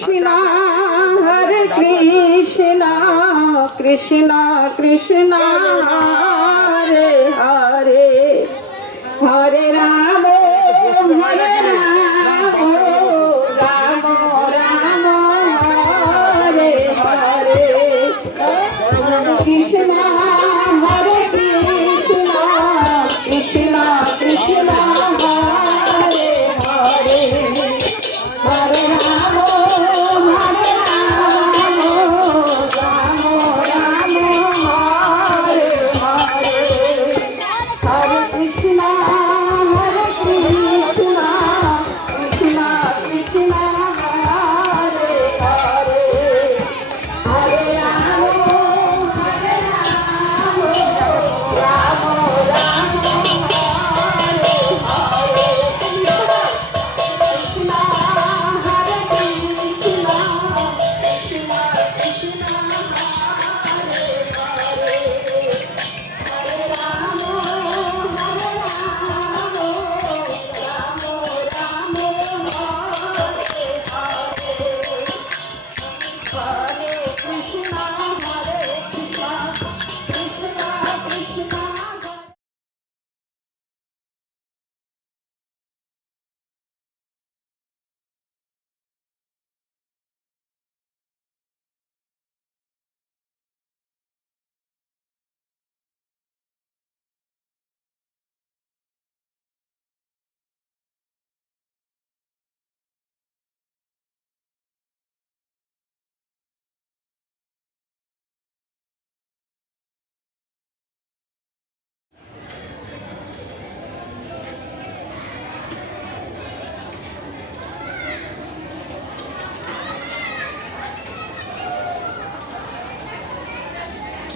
Krishna Hare Krishna Krishna Krishna Hare Hare Hare Rama Hare Rama Rama Rama Hare Hare Krishna Hare Krishna Krishna Krishna Hare Hare Hare Rama Hare Rama Rama Rama Hare Hare Hare Krishna Hare Krishna Krishna Krishna Hare Hare Hare Rama Hare Rama Rama Rama Hare Hare Krishna Hare Krishna Krishna Krishna Hare Hare Hare Rama Hare Rama Rama Rama Hare Hare Hare Krishna Hare Krishna Krishna Krishna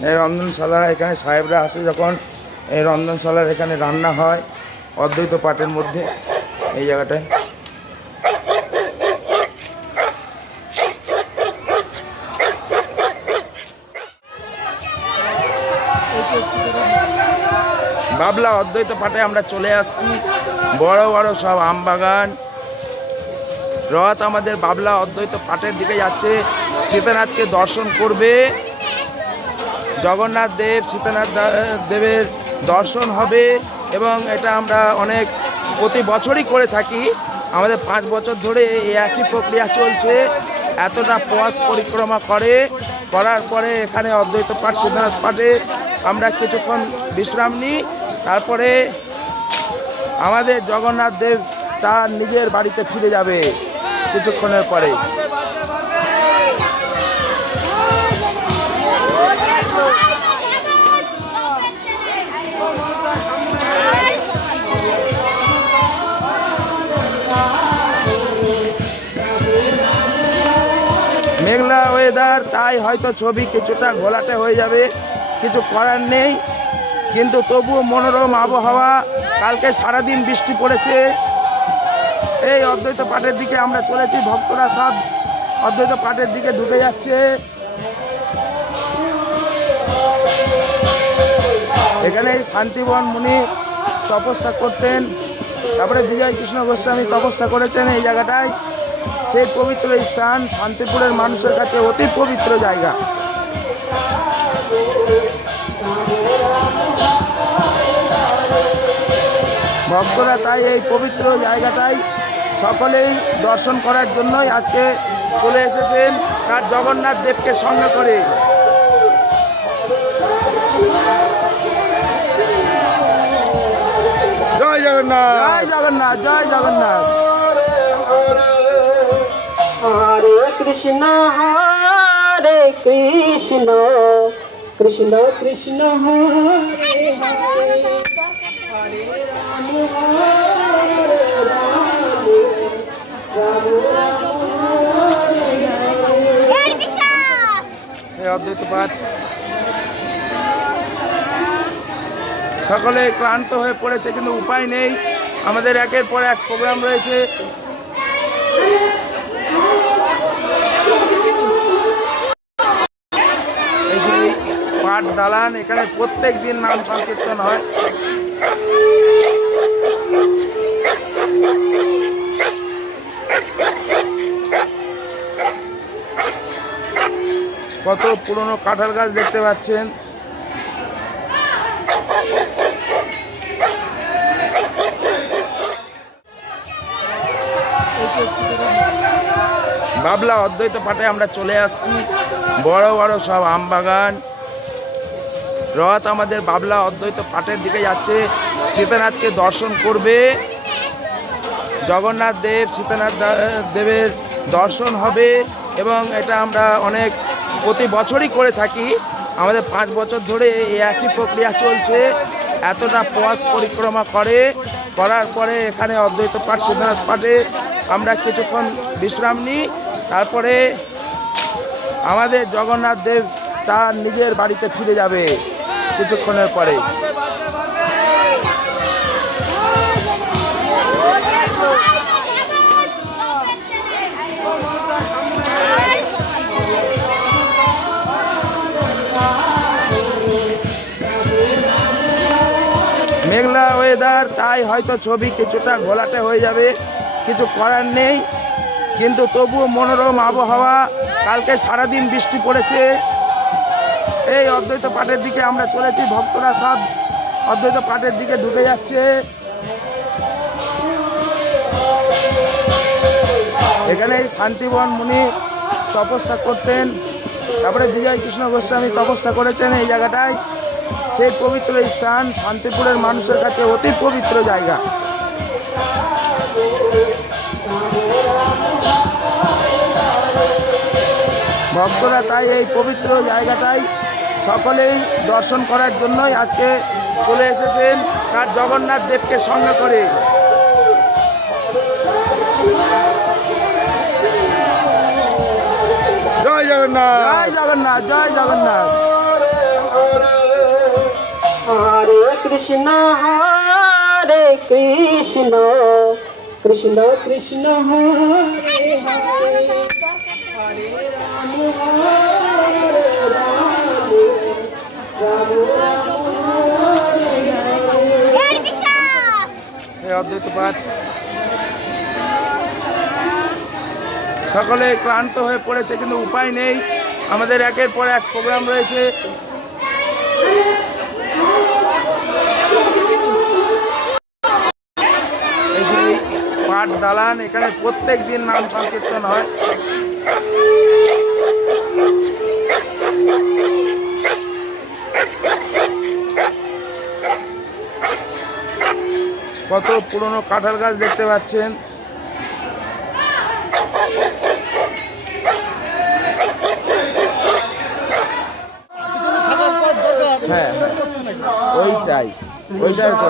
এই রন্ধনশালা, এখানে সাহেবরা আসে যখন এই রন্ধনশালার এখানে রান্না হয় অদ্বৈত পাঠের মধ্যে এই জায়গাটায়। বাবলা অদ্বৈত পাঠে আমরা চলে আসছি। বড় বড় সব আম বাগান, রথ আমাদের বাবলা অদ্বৈত পাঠের দিকে যাচ্ছে। সীতানাথকে দর্শন করবে, জগন্নাথ দেব সীতানাথ দেবের দর্শন হবে এবং এটা আমরা অনেক প্রতি বছরই করে থাকি। আমাদের 5 বছর ধরে এই একই প্রক্রিয়া চলছে। এতটা পথ পরিক্রমা করার পরে এখানে অদ্বৈত পাঠ সীতানাথ পাঠে আমরা কিছুক্ষণ বিশ্রাম নিই। তারপরে আমাদের জগন্নাথ দেব তার নিজের বাড়িতে ফিরে যাবে কিছুক্ষণের পরে। মেঘলা ওয়েদার, তাই হয়তো ছবি কিছুটা ঘোলাটে হয়ে যাবে, কিছু করার নেই। কিন্তু তবুও মনোরম আবহাওয়া। কালকে সারাদিন বৃষ্টি পড়েছে। এই অদ্বৈত পাঠের দিকে আমরা চলেছি, ভক্তরা সব অদ্বৈত পাঠের দিকে ঢুকে যাচ্ছে। এখানে শান্তিবন মুনি তপস্যা করতেন, তারপরে বিজয় কৃষ্ণ গোস্বামী তপস্যা করেছেন এই জায়গাটায়। সেই পবিত্র স্থান শান্তিপুরের মানুষের কাছে অতি পবিত্র জায়গা। ভক্তরা তাই এই পবিত্র জায়গাটাই সকলেই দর্শন করার জন্যই আজকে চলে এসেছেন তার জগন্নাথ দেবকে সঙ্গে করে। জয় জগন্নাথ, জয় জগন্নাথ, জয় Jagannath. Hare Krishna Hare Krishna Krishna Krishna Hare Hare Hare Rama Hare Rama Rama Rama Hare Hare এই অদ্বৈত পাঠ সকলে ক্লান্ত হয়ে পড়েছে, কিন্তু উপায় নেই। আমাদের একের পর এক প্রোগ্রাম রয়েছে। এই সেই পাঠ দালান, এখানে প্রত্যেক দিন নাম সংকীর্তন হয়। কত পুরনো কাঁঠাল গাছ দেখতে পাচ্ছেন। বাবলা অদ্বৈত পাঠে আমরা চলে আসছি। বড় বড় সব আম বাগান, রথ আমাদের বাবলা অদ্বৈত পাঠের দিকে যাচ্ছে। সীতানাথকে দর্শন করবে, জগন্নাথ দেব সীতানাথ দেবের দর্শন হবে এবং এটা আমরা অনেক প্রতি বছরই করে থাকি। আমাদের 5 বছর ধরে এই একই প্রক্রিয়া চলছে। এতটা পথ পরিক্রমা করার পরে এখানে অদ্বৈত পাঠ সীতানাথ পাঠে আমরা কিছুক্ষণ বিশ্রাম নিই। তারপরে আমাদের জগন্নাথ দেব তার নিজের বাড়িতে ফিরে যাবে কিছুক্ষণের পরে। মেঘলা ওয়েদার, তাই হয়তো ছবি কিছুটা ঘোলাটে হয়ে যাবে, কিছু করার নেই। কিন্তু তবুও মনোরম আবহাওয়া। কালকে সারাদিন বৃষ্টি পড়েছে। এই অদ্বৈত পাঠের দিকে আমরা চলেছি, ভক্তরা সব অদ্বৈত পাঠের দিকে ঢুকে যাচ্ছে। এখানে শান্তিবন মুনি তপস্যা করতেন, তারপরে বিজয় কৃষ্ণ গোস্বামী তপস্যা করেছেন এই জায়গাটায়। সেই পবিত্র স্থান শান্তিপুরের মানুষের কাছে অতি পবিত্র জায়গা। ভক্তরা তাই এই পবিত্র জায়গাটাই সকলেই দর্শন করার জন্যই আজকে চলে এসেছেন তার জগন্নাথ দেবকে সঙ্গে করে। জয় জগন্নাথ, জয় জগন্নাথ, জয় জগন্নাথ। হরে কৃষ্ণ কৃষ্ণ কৃষ্ণ হরে হরে, হরে রাম হরে রাম, রাম রাম হরে হরে। অদ্বৈত পাঠ সকলে ক্লান্ত হয়ে পড়েছে, কিন্তু উপায় নেই। আমাদের একের পর এক প্রোগ্রাম রয়েছে। এই সেই পাঠ দালান, এখানে প্রত্যেক দিন নাম সংকীর্তন হয়। কত পুরনো কাঁঠাল গাছ দেখতে পাচ্ছেন। হ্যাঁ, ওইটাই তো।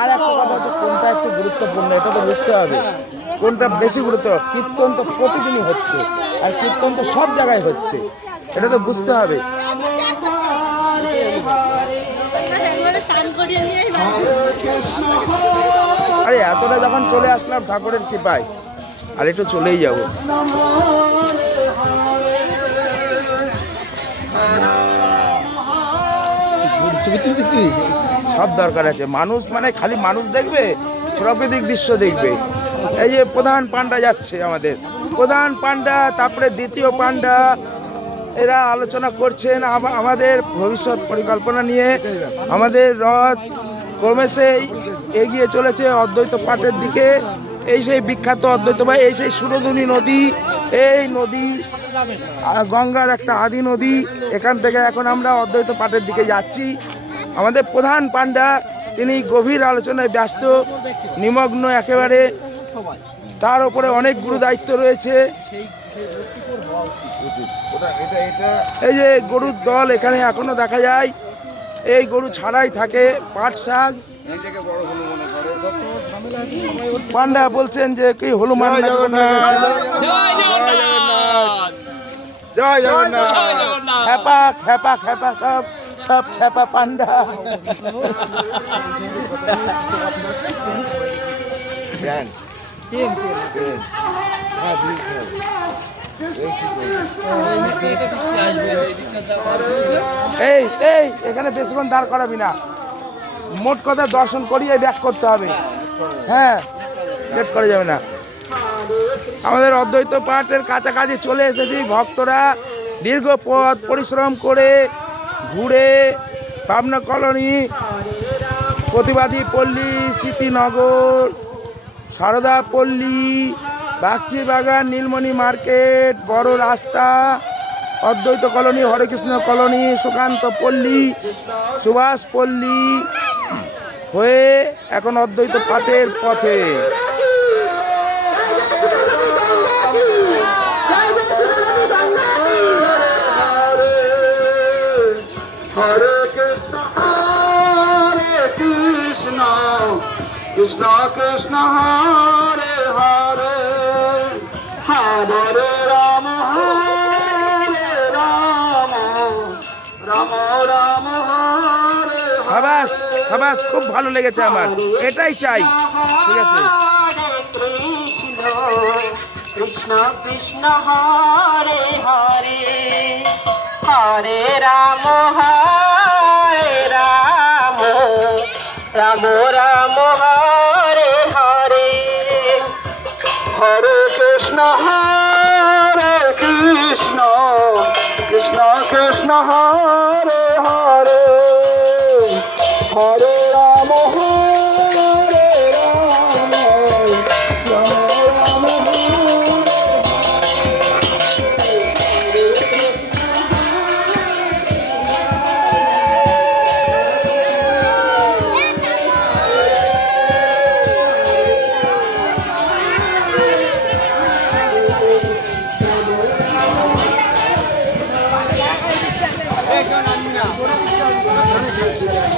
আর একটা কথা হচ্ছে, কোনটা একটু গুরুত্বপূর্ণ এটা তো বুঝতে হবে, কোনটা বেশি গুরুত্ব। কীর্তন তো প্রতিদিনই হচ্ছে, আর কীর্তন তো সব জায়গায় হচ্ছে, এটা তো বুঝতে হবে। আরে এতটা যখন চলে আসলাম ঠাকুরের কৃপায়, আর একটু চলেই যাব। সব দরকার আছে। মানুষ মানে খালি মানুষ দেখবে, প্রাকৃতিক দৃশ্য দেখবে। এই যে প্রধান পান্ডা যাচ্ছে, আমাদের প্রধান পান্ডা, তারপরে দ্বিতীয় পান্ডা, এরা আলোচনা করছেন আমাদের ভবিষ্যৎ পরিকল্পনা নিয়ে। আমাদের রথ ক্রমেশই এগিয়ে চলেছে অদ্বৈত পাঠের দিকে। এই সেই বিখ্যাত অদ্বৈত পাঠ, এই সেই সুরধুনী নদী। এই নদী গঙ্গার একটা আদি নদী। এখান থেকে এখন আমরা অদ্বৈত পাঠের দিকে যাচ্ছি। আমাদের প্রধান পান্ডা তিনি গভীর আলোচনায় ব্যস্ত, নিমগ্ন একেবারে। তার উপরে অনেক গুরু দায়িত্ব রয়েছে। এই যে গরুর দল এখানে এখনো দেখা যায়, এই গরু ছাড়াই থাকে পাট শাক। পান্ডা বলছেন যে কি হনুমান, জয় জগন্নাথ, খেপা খেপা খেপা, সব খেপা পান্ডা। এই এই এখানে বেশিক্ষণ দাঁড় করাবি না, মোট কথা দর্শন করিয়ে ব্যাক করতে হবে। হ্যাঁ, লেট করা যাবে না। আমাদের অদ্বৈত পাঠের কাছাকাছি চলে এসেছি। ভক্তরা দীর্ঘ পথ পরিশ্রম করে ঘুরে পাবনা কলোনি, প্রতিবাদী পল্লী, স্মৃতিনগর, সারদা পল্লী, বাগচি বাগান, নীলমণি মার্কেট, বড় রাস্তা, অদ্বৈত কলোনি, হরেকৃষ্ণ কলোনি, সুকান্ত পল্লী, সুভাষ পল্লী হয়ে এখন অদ্বৈত পাঠের পথে। হরে কৃষ্ণ হরে কৃষ্ণ কৃষ্ণ কৃষ্ণ হরে হরে হরে রাম রাম রাম হরে সাবাস সাবাস, খুব ভালো লেগেছে আমার, এটাই চাই। ঠিক আছে, কৃষ্ণ কৃষ্ণ হরে হরে হরে রাম রাম রাম হরে হরে হরে কৃষ্ণ কৃষ্ণ কৃষ্ণ হরে হরে হরে রাম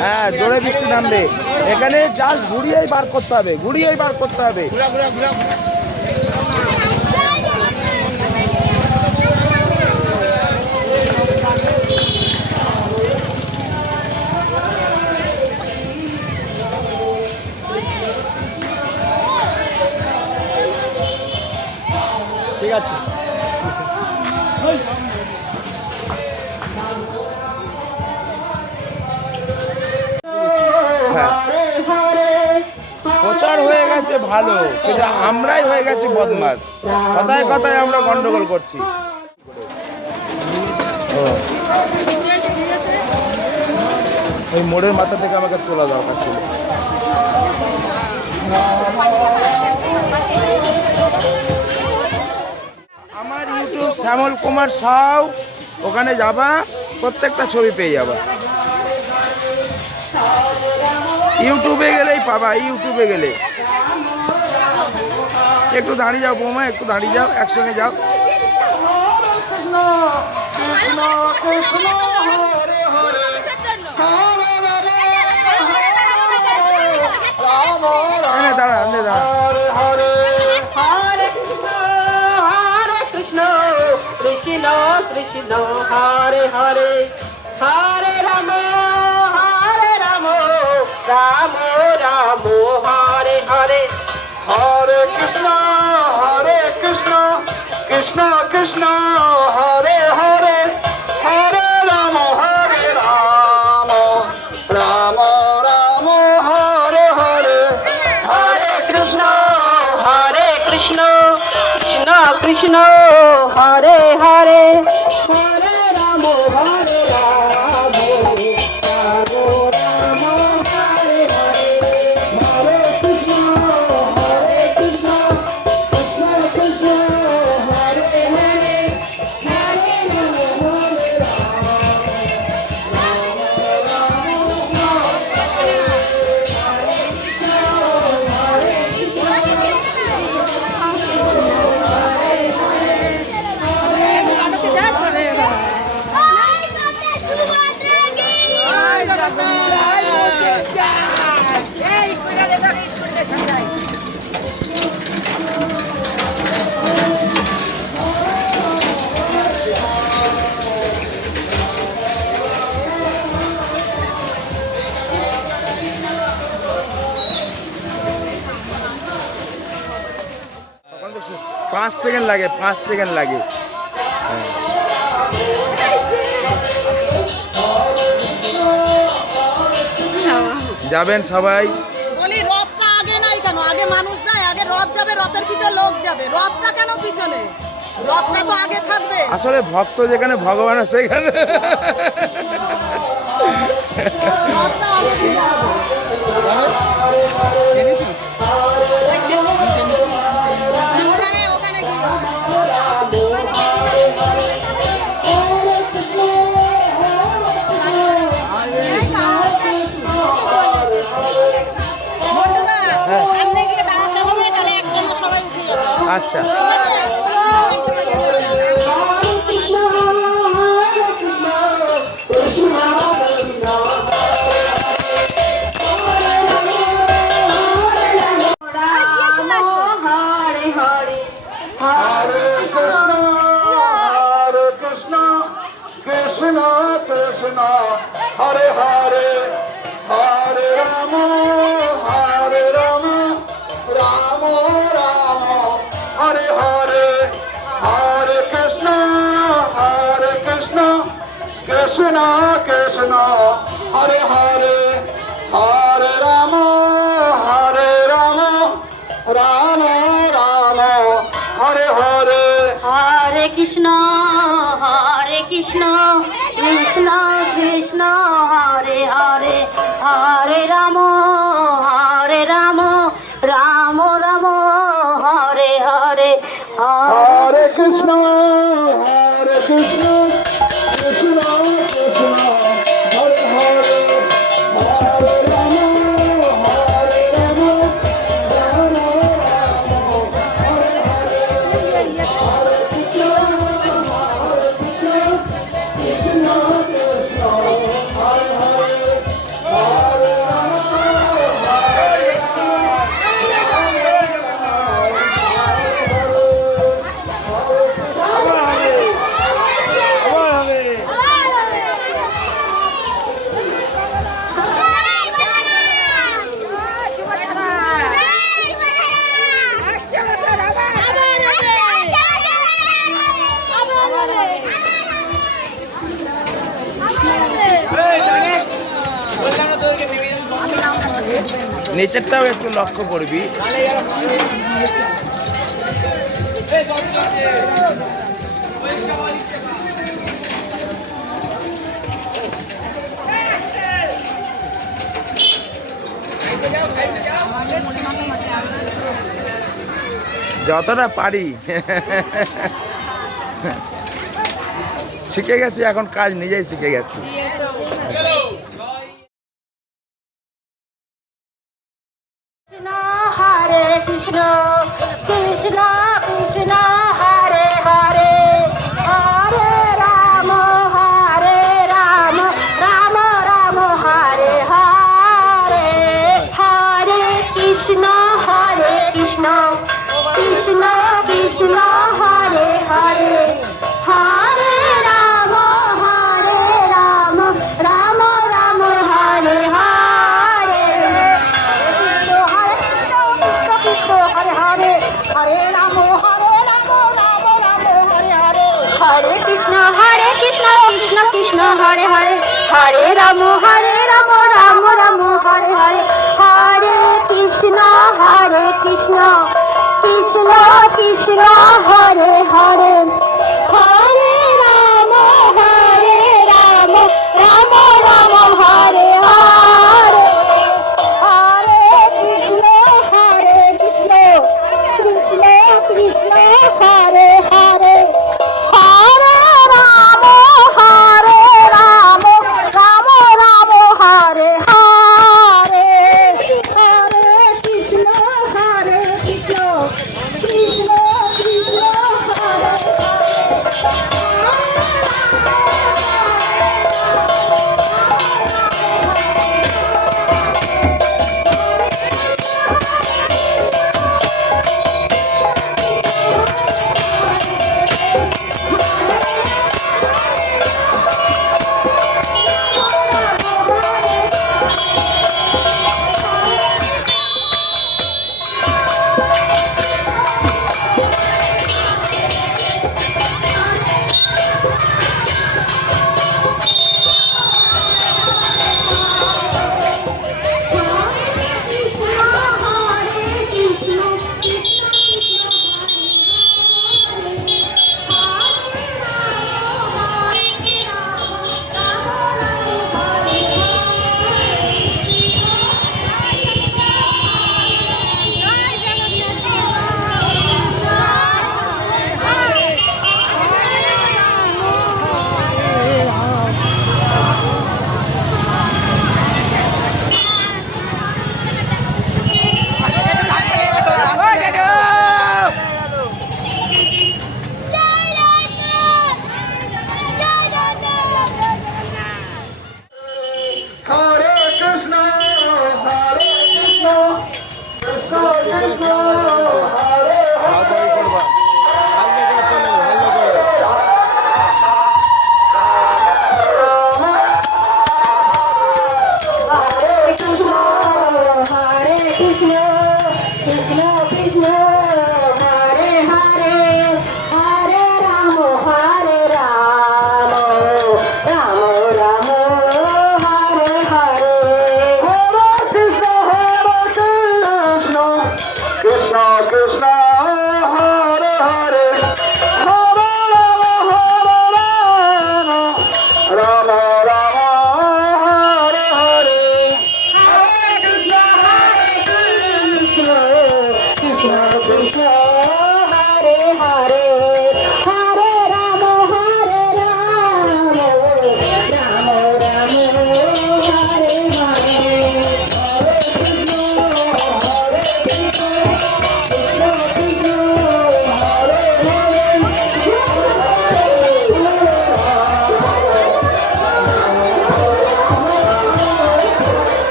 হ্যাঁ জোরে বৃষ্টি নামবে, এখানে জাস্ট ঘুরিয়েই বার করতে হবে, ঘুরিয়েই বার করতে হবে। ঠিক আছে। প্রচার হয়ে গেছে ভালো, কিন্তু আমরাই হয়ে গেছি বদমাশ, কথায় কথায় আমরা গন্ডগোল করছি। ওই মোড়ের মাথা থেকে আমাকে তোলা দরকার ছিল। আমার ইউটিউব শ্যামল কুমার সাউ, ওখানে যাবা প্রত্যেকটা ছবি পেয়ে যাবা, ইউটিউবে গেলেই পাবা, ইউটিউবে গেলে। একটু দাঁড়িয়ে যাও বৌমা, একটু দাঁড়িয়ে যাও, একসঙ্গে যাও। দাঁড়া দাঁড়া, কৃষ্ণ কৃষ্ণ হরে হরে হরে রাম রাম রাম হরে হরে হরে কৃষ্ণ কৃষ্ণ কৃষ্ণ হরে হরে হরে রাম রাম রাম হরে হরে হরে কৃষ্ণ কৃষ্ণ কৃষ্ণ হরে হরে হরে রাম হরে রাম হরে হরে হরে কৃষ্ণ কৃষ্ণ কৃষ্ণ হরে হরে হরে রাম হরে পাঁচ সেকেন্ড লাগে, 5 সেকেন্ড লাগে। যাবেন সবাই। বলি রথটা আগে নাই কেন? আগে মানুষ নাই, আগে রথ যাবে, রথের পিছনে লোক যাবে, রথটা কেন পিছনে? রথটা তো আগে থাকবে। আসলে ভক্ত যেখানে ভগবান আছে সেখানে। রথটা আগে দিতে হবে। ওখানে কি সামনে গিয়ে দাঁড়াতে হবে, তাহলে একজনে সবাই উঠে যাবে। আচ্ছা Krishna Krishna Hare Hare Hare Rama Hare Rama Rama Rama Hare Hare Hare Krishna Krishna Krishna Hare Hare Hare Rama Rama Rama Hare Hare Hare Krishna, Krishna Krishna, Hare Hare, Hare Rama, Rama Rama, Hare Hare, Hare Krishna, Krishna Krishna, Hare Hare, Hare Rama, Rama, Rama Hare Hare, Hare Krishna, Krishna Krishna, Hare Hare, Hare Rama, নিচেরটাও একটু লক্ষ্য করবি। যতটা পারি শিখে গেছি, এখন কাজ নিজেই শিখে গেছি। Hare Krishna, Krishna Krishna, Hare Hare, Hare Rama, Rama Rama, Hare Hare, Hare Krishna, Krishna Krishna, Hare Hare, Hare Rama, Rama Rama, Hare Hare. Hare Hare, Hare Rama, Rama Rama, Hare Hare. Hare Krishna, Krishna Krishna, Hare Hare. Hare Rama, Rama Rama, Hare Hare. Hare Krishna, Krishna Krishna, Hare Hare. Hare Rama, Rama Rama, Hare Hare. Hare Krishna, Krishna Krishna, Hare Hare. Hare Rama, Rama Rama, Hare Hare. Hare Krishna, Krishna Krishna, Hare Hare.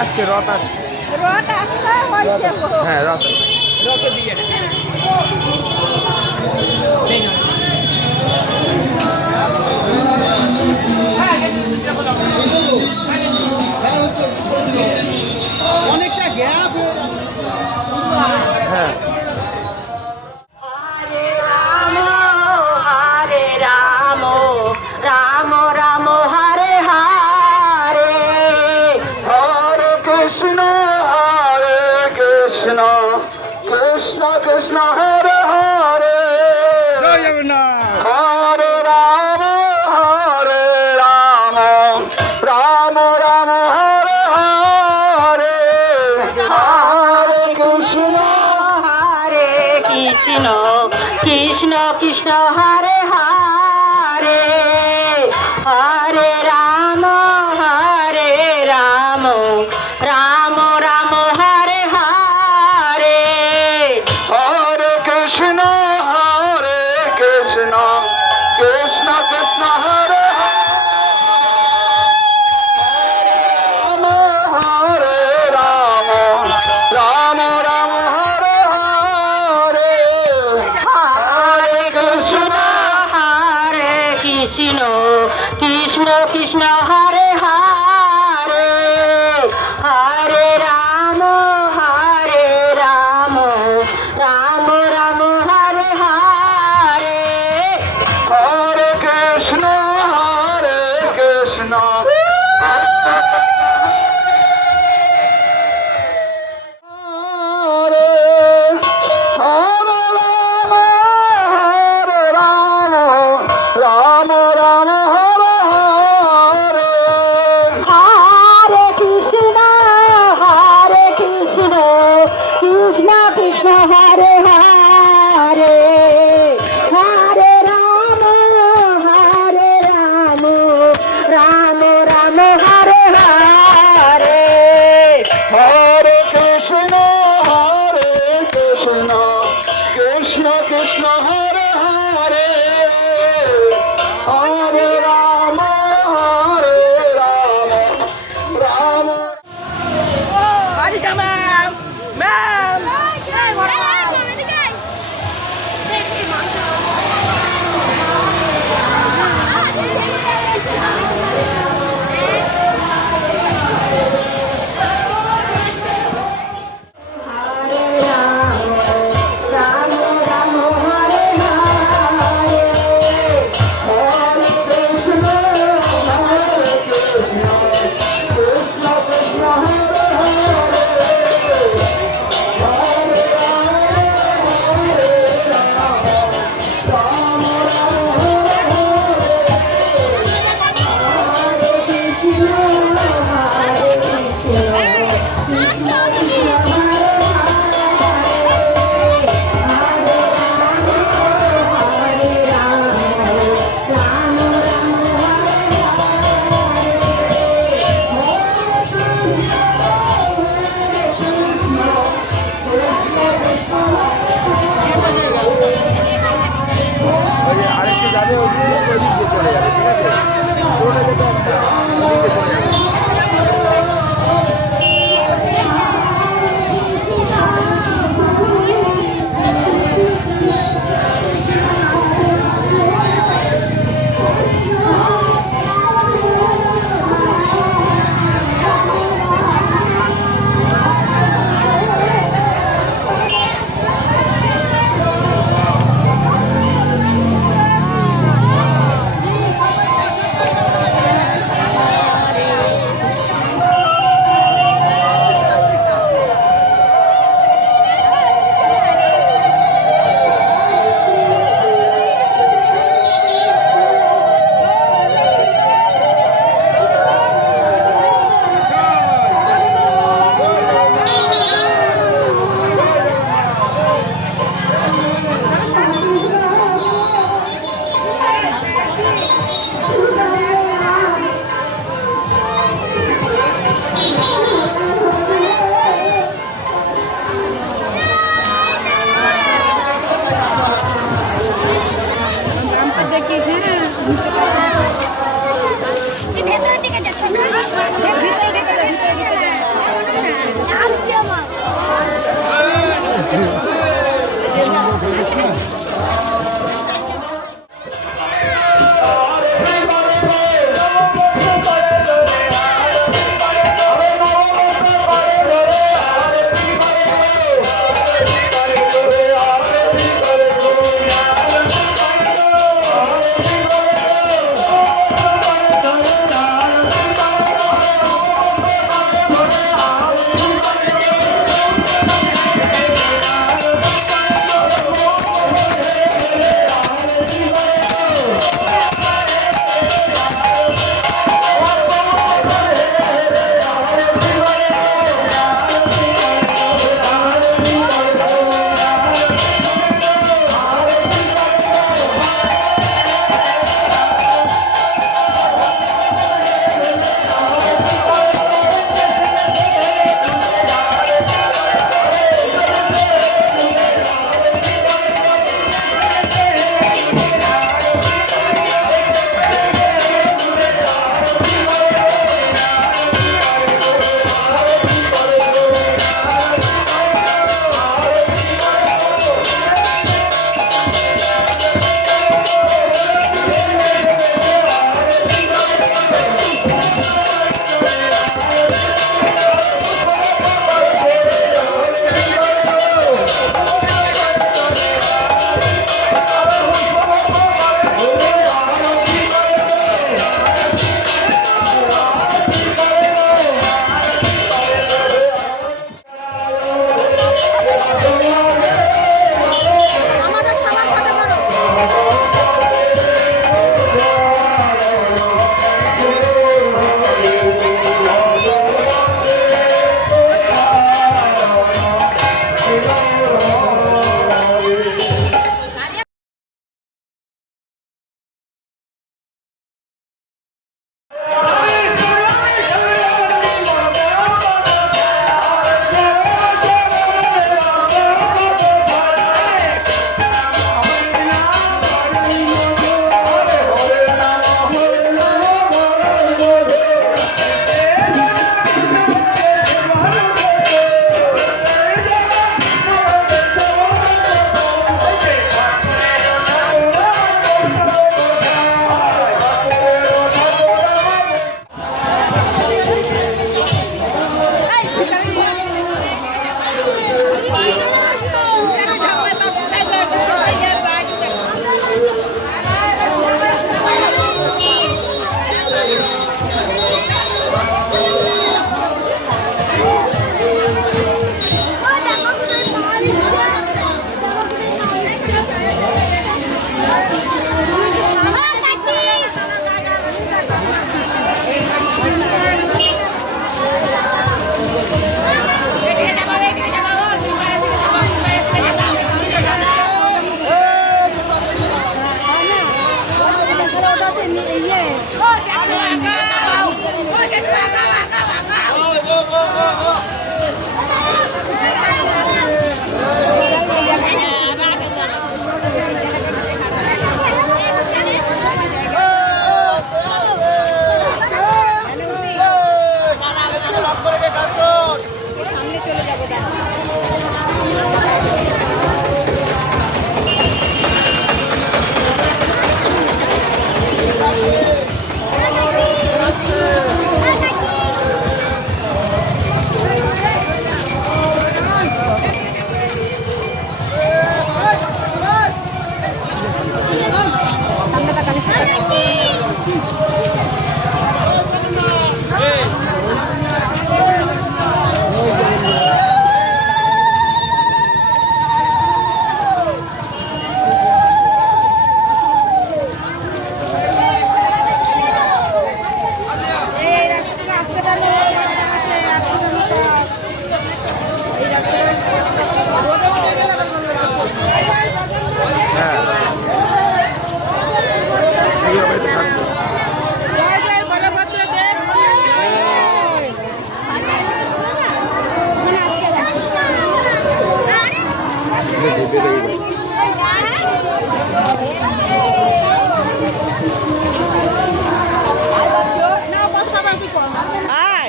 আসছে রথ আসছে, রথ আসলে হয়েছে গো। হ্যাঁ রথ আসছে। হ্যাঁ হরে Ram Ram Ram Hare Hare Hare Krishna, Krishna Krishna, Hare Hare. জয় Jagannath. Hare Rama, Rama Rama, Hare Hare. Hare Krishna, হরে Krishna Krishna Krishna Hare Hare Hare Ram Ram Ram Hare Hare Hare Krishna, Krishna Krishna, Hare Rama, Rama Rama, Hare Hare. Hare Krishna.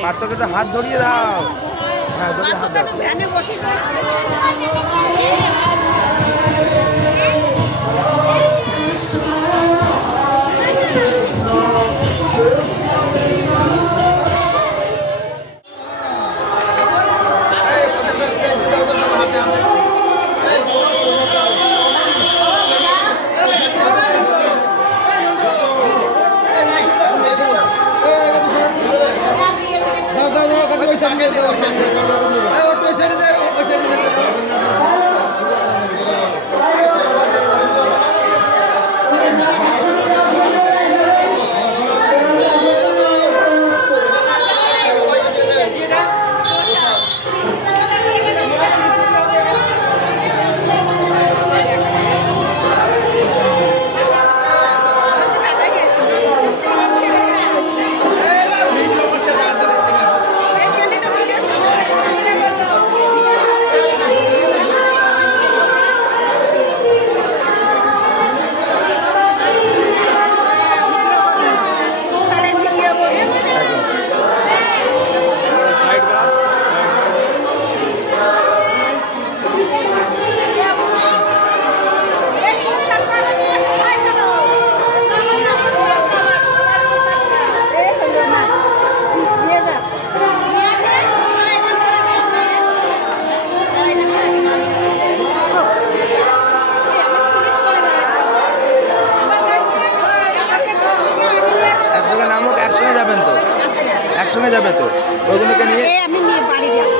পার্থক্যটা হাত ধরিয়ে দাও। হ্যাঁ, ধরিয়ে হাত দাও। ভ্যানে বসে একসঙ্গে নামুক, একসঙ্গে যাবেন তো, একসঙ্গে যাবে তো ওইগুলোকে নিয়ে। আমি নিয়ে বাড়ি যাবো।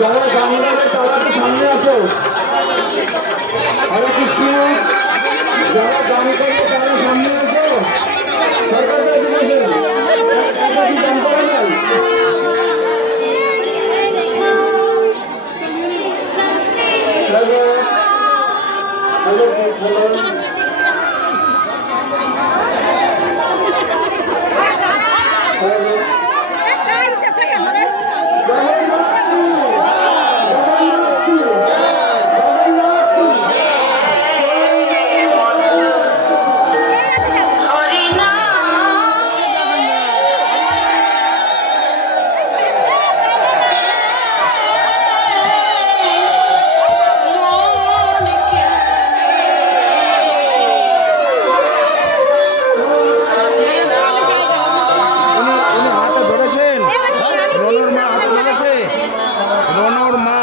যারা গান গাবে তারা একটু সামনে আসো। হরে কৃষ্ণ, যারা গান করবে তারা সামনে আসো। সরকার কাছে বসেন। একাকি গান করে নাই। Hello, hello, hello. উনি হাতে ধরেছেন, রনর মা হাতে ধরেছে, রনর মা।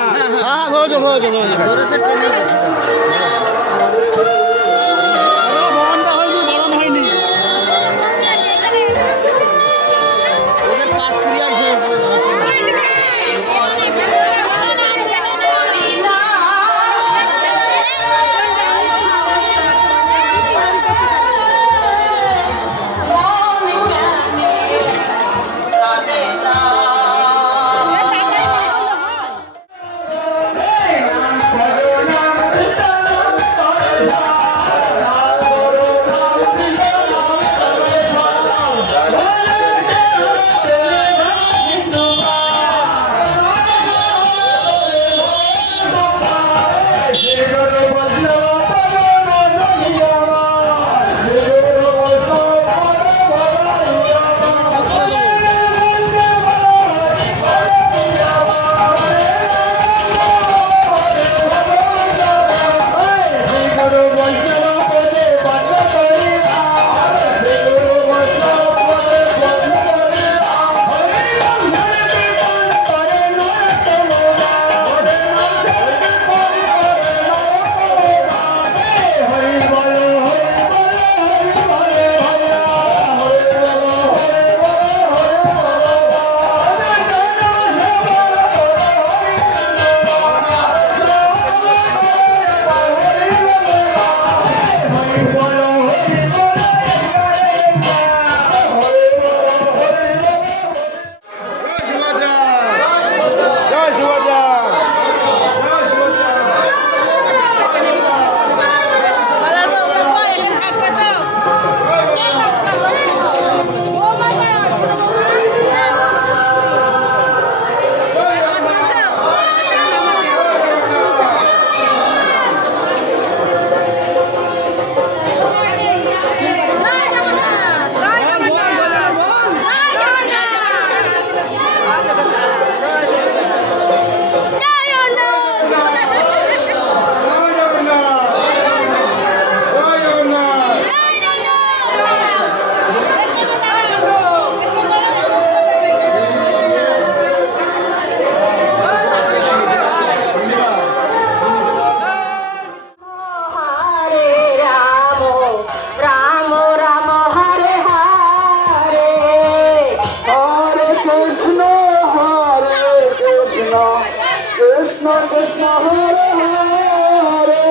কৃষ্ণ কৃষ্ণ হরে হরে,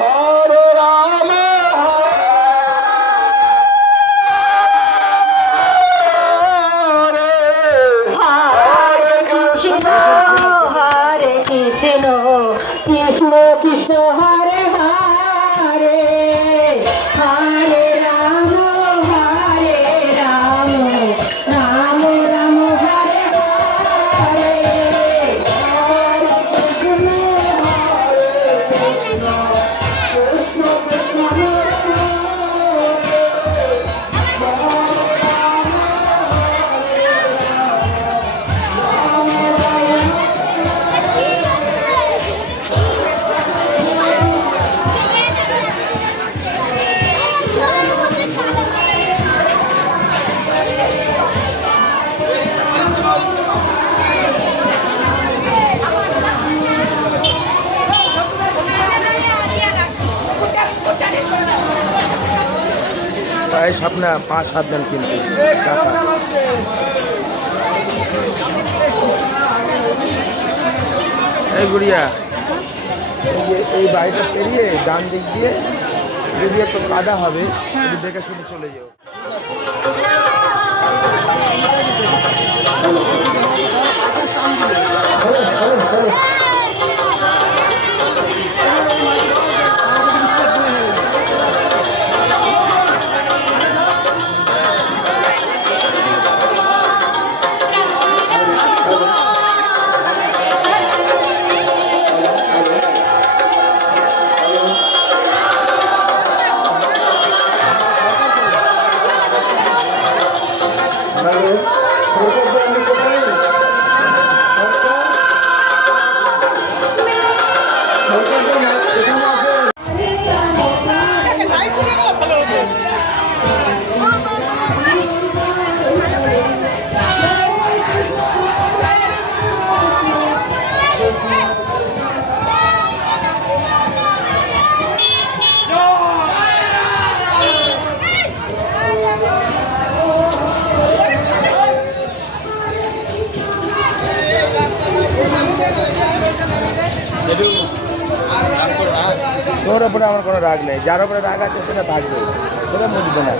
হরে রাম হরে হরে, কৃষ্ণ হরে কৃষ্ণ কৃষ্ণ কৃষ্ণ হরে হরে, হরে রাম রাম রাম হরে হরে, হরে কৃষ্ণ কৃষ্ণ কৃষ্ণ হরে প্রায় স্বপ্না 5-7 জন কিন্তু টাকা। এই গুড়িয়া, এই বাড়িটা পেরিয়ে ডান দিক দিয়ে যদি একটু কাদা হবে একটু দেখে শুনে চলে যাও। তোর ওপরে আমার কোনো রাগ নেই, যার ওপরে রাগ আছে সেটা থাকবে, সেটা বুঝবে না।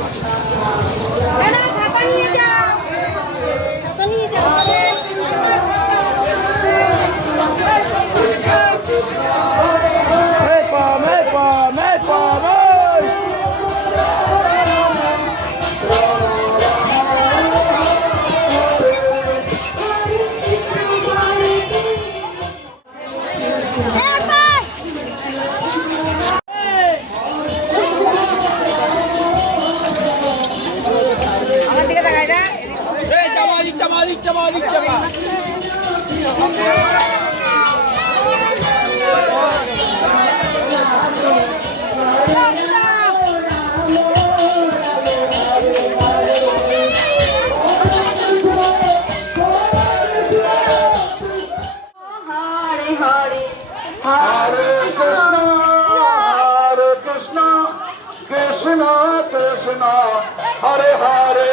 Hare Hare,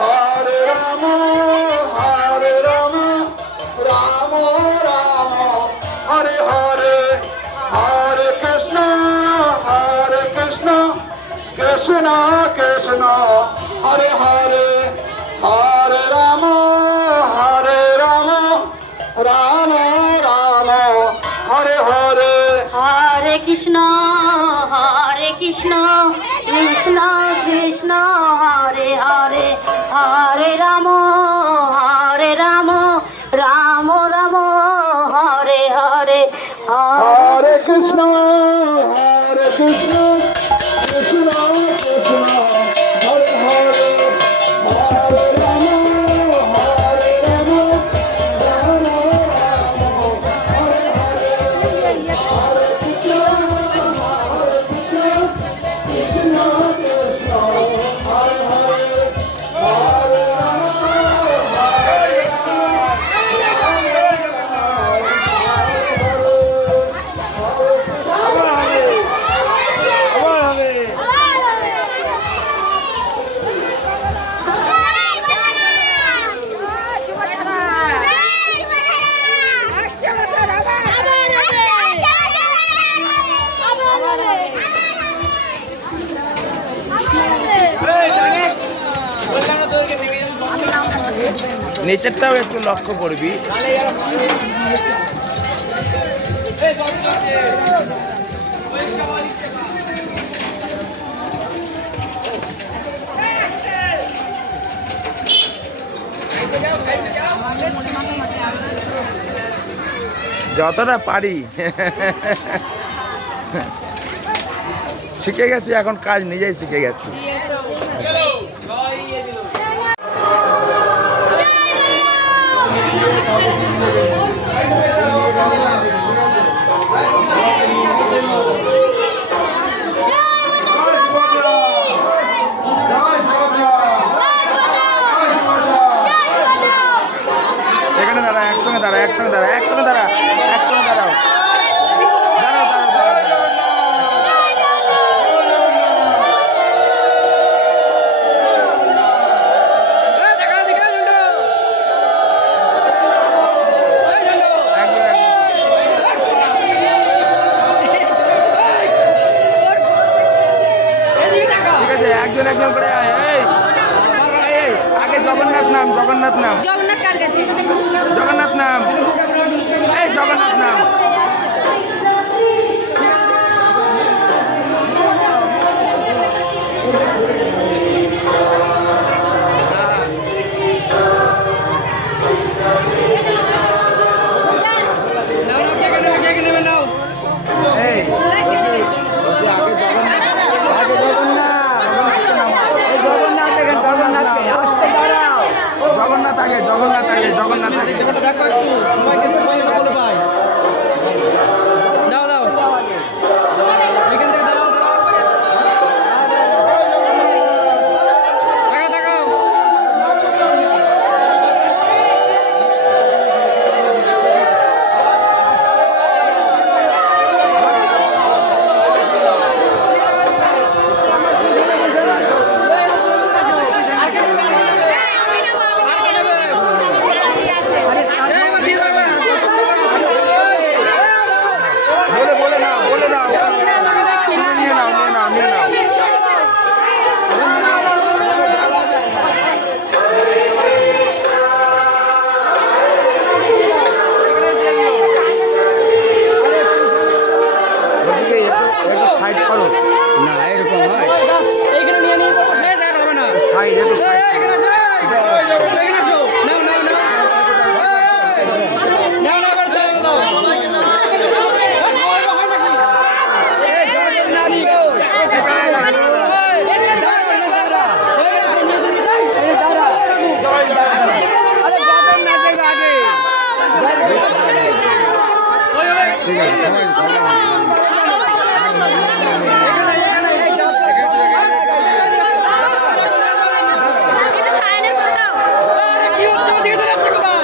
Hare Rama, Hare Rama, Rama Rama, Hare Hare, Hare Krishna, Krishna Krishna, Hare Hare, Hare Rama, Rama Rama, Hare Hare. Hare Krishna, Krishna Krishna, Hare Hare, Hare Rama, Rama Rama, Hare Hare, Hare Krishna, Krishna Krishna, Hare Hare, Hare Rama, Rama Rama, Hare Hare, Hare Krishna, Krishna Krishna, Hare Hare, Hare নিচেরটাও একটু লক্ষ্য করবি। যতটা পারি শিখে গেছি, এখন কাজ নিজেই শিখে গেছি। এখানে দাঁড়া, একসঙ্গে দাঁড়া, একসঙ্গে দাঁড়া, একসঙ্গে দাঁড়া, একসঙ্গে দাঁড়াও, দাঁড়াও, দাঁড়াও, দাঁড়াও। একজন একজন করে আয়। এই এই, আগে জগন্নাথ নাম, জগন্নাথ নাম, জগন্নাথ কার কাছে? জগন্নাথ নাম, এই জগন্নাথ নাম। এই জগন্নাথ আগে, জগন্নাথ আগে, জগন্নাথ আগে। দেখো একটু সবাইকে বলে পাই। দাও দাও এখান থেকে দাঁড়াও দাঁড়াও দেখাও বলে না, বলে না, তুমি নিয়ে নাও, নিয়ে নাও, নিয়ে নাও। বলছি কি, একটু সাইড করো না এরকম হয় এইখানে নিয়ে নিই শেষ আর হবে না সাইড, একটু সাইড। এখানে আসো এখানে আসো নাও নাও নাও নাও নাও এবার চলে দাও ঠিক আছে, সবাই একটু সায়নের করে দাও। কি হচ্ছে ওদিকে ধরে যাচ্ছে কোথায়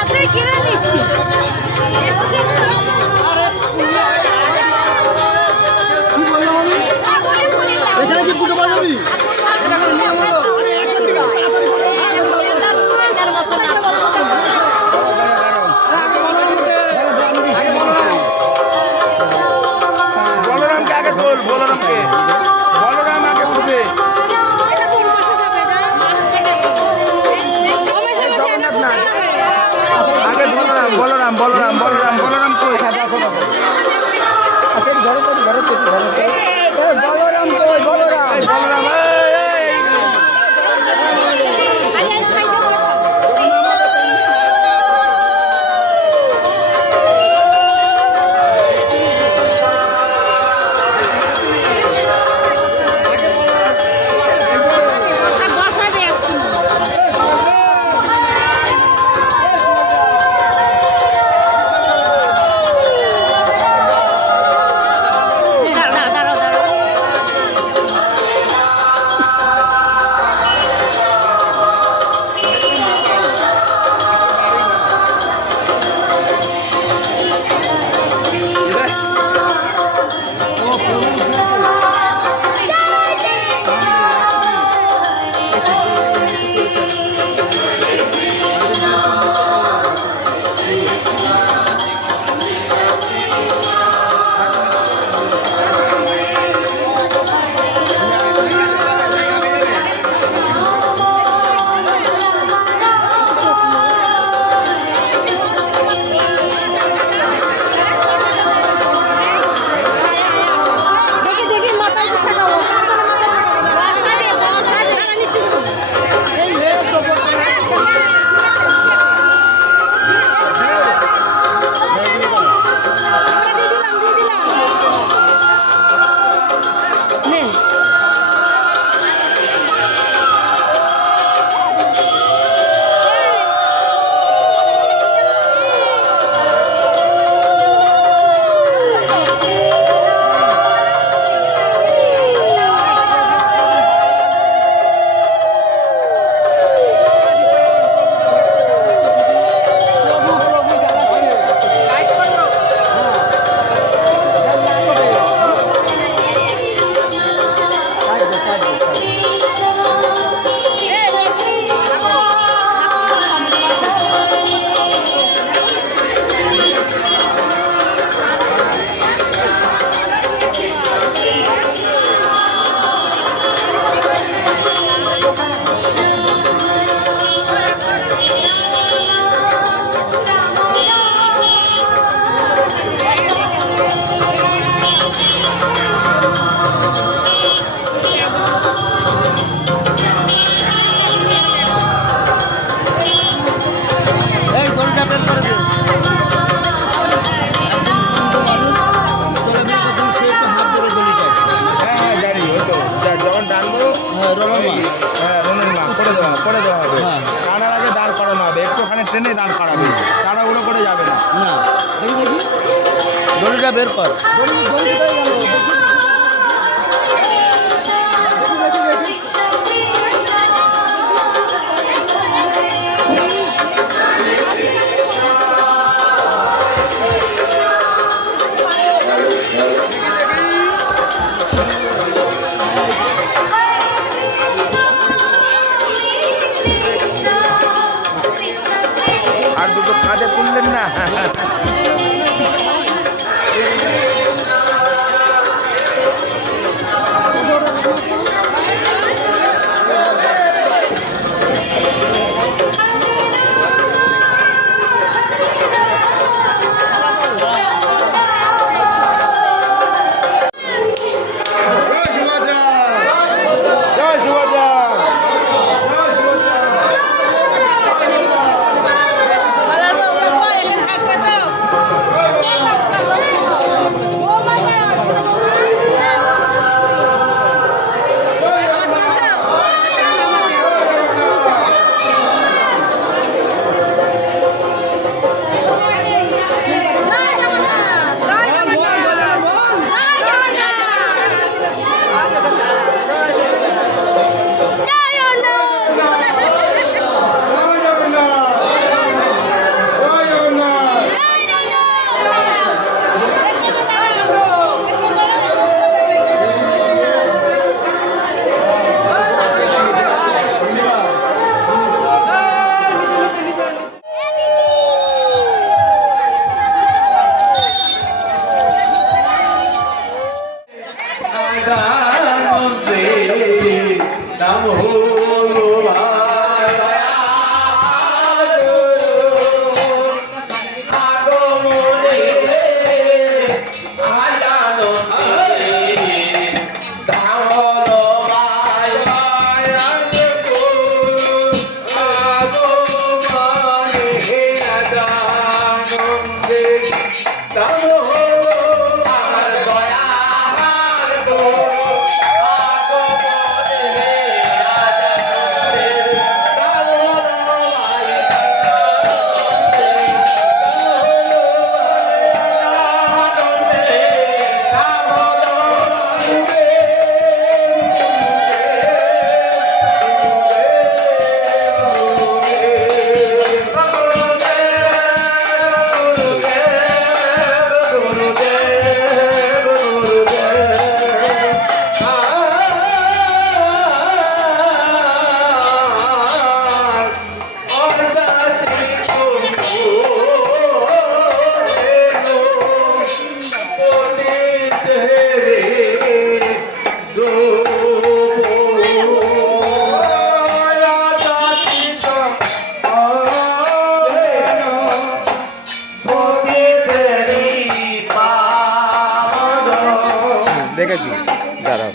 আগে কিনে নিচ্ছি। এখানে কি পুজো বাজাবি বলরামকে আগে তোল, বলরামকে, বলরাম আগে উঠবে। এটা কোন পাশে যাবে? এটা মাঝখানে। এই জগন্নাথ না, আগে বলরাম, বলরাম, বলরাম, বলরাম, বলরাম কই? বলরাম কই বলরাম এই বলরাম, এই, এই, আরে এই সাইডে বসো। বসা দে একটু। দাঁড়াও, দাঁড়াও, দাঁড়াও। দাঁড়াবে, তাড়াহুড়ো করে যাবে না। না দেখি দেখি দড়িটা বের কর। দড়ি দড়ি কোথায় গেল? দেখি দেখি আর দুটো কাঁধে তুললেন না? জয় সুভদ্রা। দেখেছি, দাঁড়াও।